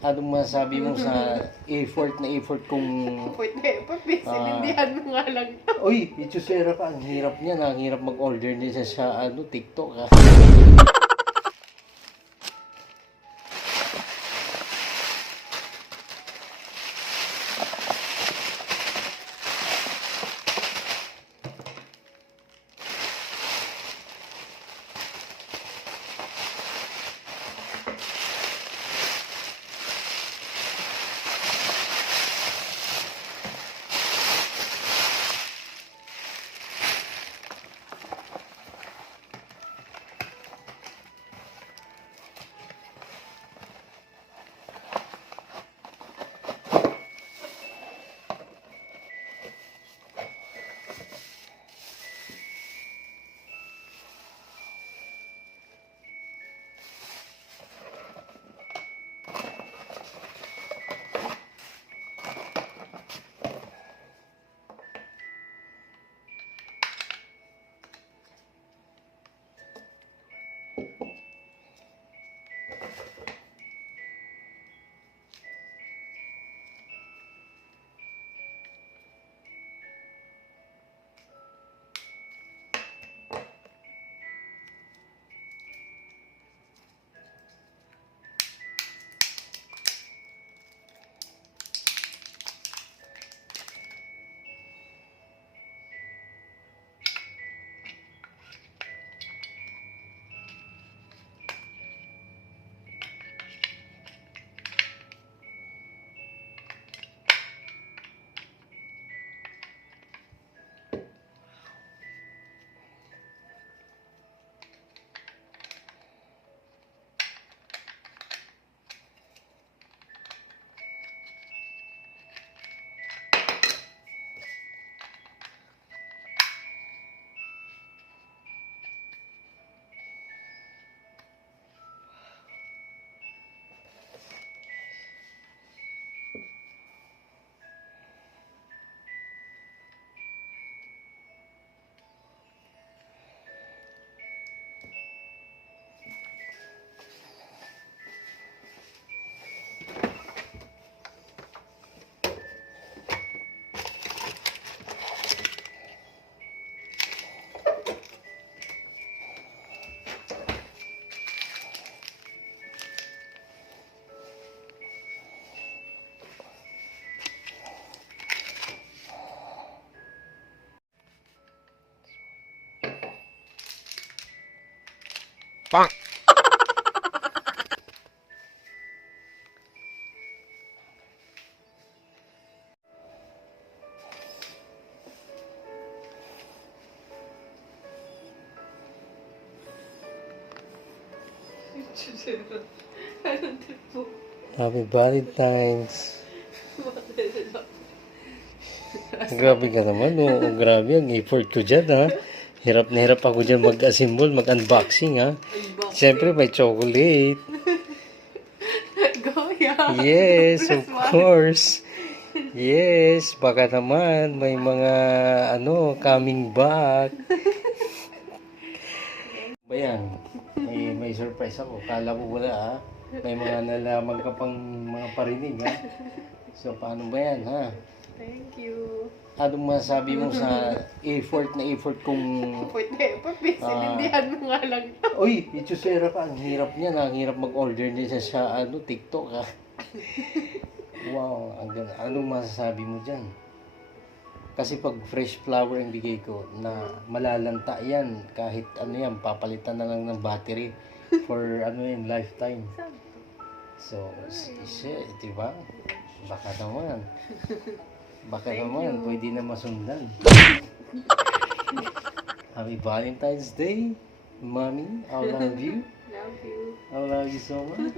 Anong masabi mo sa effort kung... Effort na effort, sinindihan mo nga lang to. Uy, Ichusera ka. Ang hirap niya. Ang hirap mag-order niya sa TikTok. Anong trip mo? Happy Valentine's. Grabe ka naman. Oh, grabe ang effort ko dyan, ha. Hirap na hirap ako dyan mag-assemble, mag-unboxing, ha. Siyempre, may chocolate. Goya. Yes, of course. Yes, baka naman may mga coming back. Bayan, may surprise ako. Kala ko wala, ha. May mga nalaman ka pang mga parinig, ha. So, paano ba yan, ha? Thank you. Anong masabi mo sa effort kung... Effort na effort, sinindihan mo nga lang to. Uy, Ichusera ka. Ang hirap niya. Ang hirap mag-order niya sa TikTok, ha. Wow, ang ganda. Anong masasabi mo dyan? Kasi pag fresh flower ang bigay ko, na malalanta yan. Kahit yan, papalitan na lang ng battery for lifetime. So, diba? Baka naman. Pwede na masundan. Happy Valentine's Day, Mommy. I love you. Love you. I love you so much.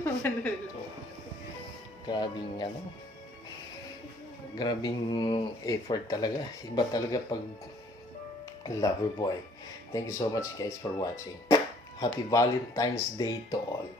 Grabing effort talaga. Iba talaga pag lover boy. Thank you so much guys for watching. Happy Valentine's Day to all.